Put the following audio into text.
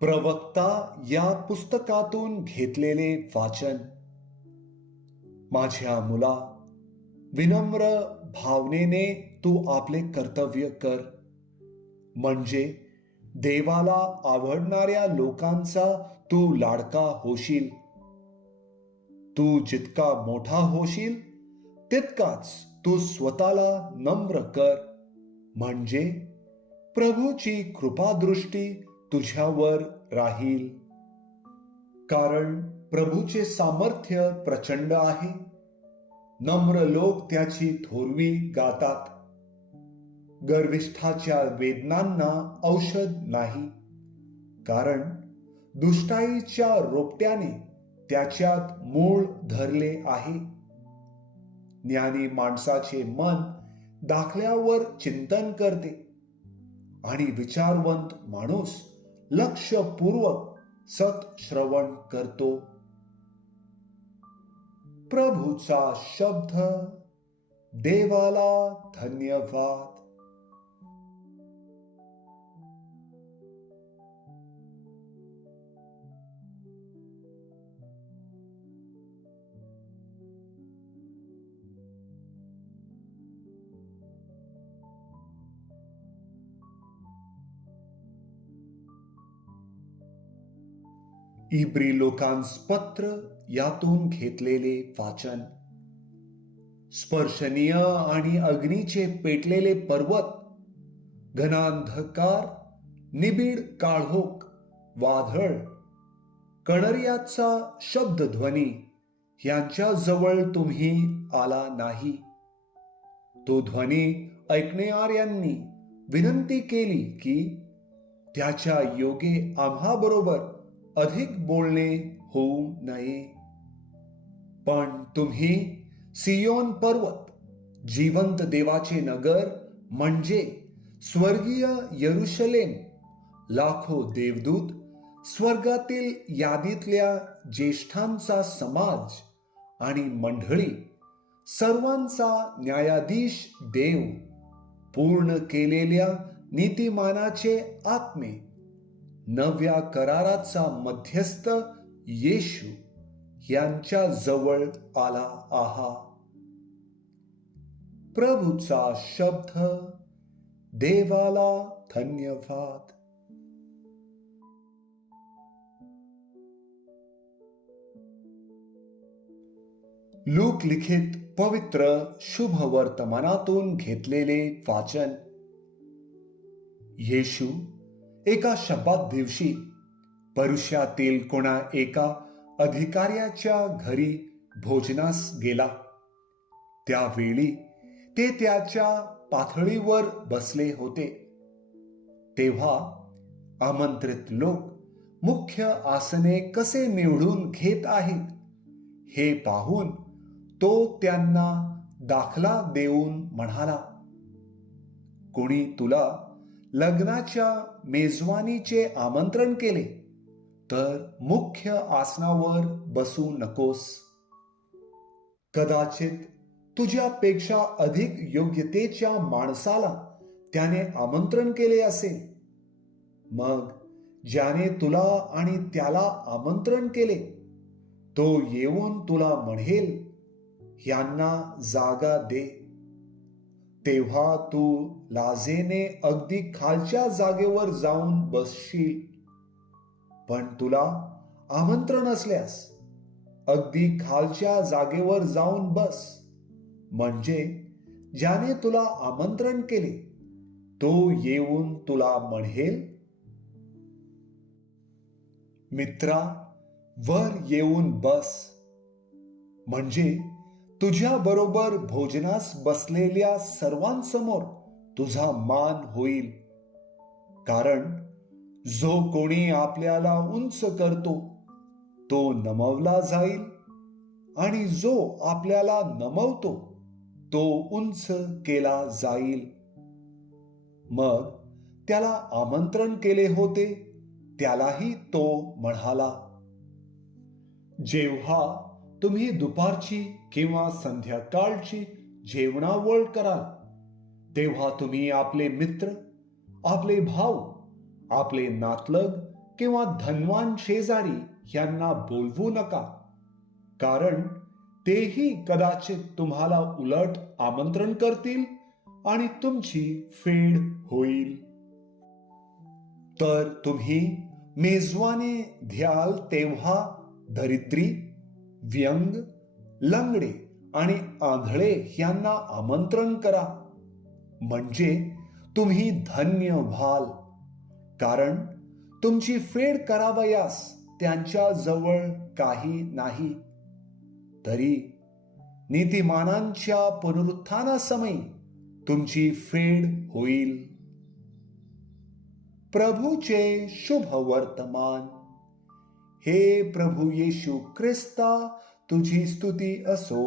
प्रवक्ता या पुस्तकातून घेतलेले वाचन. माझ्या मुला विनम्र भावनेने तू आपले कर्तव्य कर. म्हणजे देवाला आवडणाऱ्या लोकांचा तू लाडका होशील. तू जितका मोठा होशील तितकाच तू स्वतःला नम्र कर. म्हणजे प्रभूची कृपादृष्टी तुझ्यावर राहील. कारण प्रभूचे सामर्थ्य प्रचंड आहे. नम्र लोक त्याची थोरवी गातात. गर्विष्ठाच्या वेदनांना औषध नाही. कारण दुष्टाईच्या रोपट्याने त्याच्यात मूळ धरले आहे. ज्ञानी माणसाचे मन दाखल्यावर चिंतन करते. आणि विचारवंत माणूस लक्षपूर्वक सत श्रवण करतो. प्रभूचा शब्द देवाला धन्यवाद. इब्री लोकांस पत्र यातून घेतलेले वाचन. स्पर्शनीय आणि अग्नीचे पेटलेले पर्वत घनांधकार निबिड काळोख वादळ कणर्याचा शब्दध्वनी यांच्या जवळ तुम्ही आला नाही. तो ध्वनी ऐकणाऱ्यांनी विनंती केली की त्याच्या योगे आम्हाबरोबर अधिक बोलणे होऊ नये. पण तुम्ही सियोन पर्वत जिवंत देवाचे नगर म्हणजे स्वर्गीय यरुशलेम लाखो देवदूत स्वर्गातील यादीतल्या ज्येष्ठांचा समाज आणि मंडळी सर्वांचा न्यायाधीश देव पूर्ण केलेल्या नीतिमानाचे आत्मे नव्या कराराचा मध्यस्थ येशू यांच्या जवळ आला आहा. प्रभूचा शब्द देवाला धन्यवाद. लूक लिखित पवित्र शुभ वर्तमानातून घेतलेले वाचन. येशू एका शब्दात दिवशी परुष्यातील कोणा एका अधिकाऱ्याच्या घरी भोजनास गेला. त्यावेळी ते त्याच्या पाथळीवर बसले होते. तेव्हा आमंत्रित लोक मुख्य आसने कसे निवडून घेत आहेत हे पाहून तो त्यांना दाखला देऊन म्हणाला कोणी तुला लग्नाच्या मेजवानीचे आमंत्रण केले तर मुख्य आसनावर बसू नकोस. कदाचित तुझ्यापेक्षा अधिक योग्यतेच्या माणसाला त्याने आमंत्रण केले असेल. मग ज्याने तुला आणि त्याला आमंत्रण केले तो येऊन तुला म्हणेल यांना जागा दे. तेव्हा तू लाजेने अगदी खालच्या जागेवर जाऊन बसशील. पण तुला आमंत्रण असल्यास अगदी खालच्या जागेवर जाऊन बस. म्हणजे ज्याने तुला आमंत्रण केले तो येऊन तुला म्हणेल मित्रा वर येऊन बस. म्हणजे तुझ्या बरोबर भोजनास बसलेल्या सर्वांसमोर तुझा मान होईल. कारण जो कोणी आपल्याला उंच करतो तो नमवला जाईल आणि जो आपल्याला नमवतो तो उंच केला जाईल. मग त्याला आमंत्रण केले होते त्यालाही तो म्हणाला जेव्हा तुम्ही दुपारची किंवा संध्याकाळची जेवणावळ कराल. तेव्हा तुम्ही आपले मित्र आपले भाऊ आपले नातलग किंवा धनवान शेजारी यांना बोलवू नका. कारण तेही कदाचित तुम्हाला उलट आमंत्रण करतील आणि तुमची फेड होईल. तर तुम्ही मेजवाने द्याल तेव्हा दरिद्री व्यंग लंगडे आणि आंधळे यांना आमंत्रण करा. म्हणजे तुम्ही धन्य व्हाल. कारण तुमची फेड करावयास त्यांच्या जवळ काही नाही. तरी नीतिमानांच्या पुनरुत्थानासमयी तुमची फेड होईल. प्रभूचे शुभ वर्तमान हे प्रभू येशू ख्रिस्ता तुझी स्तुती असो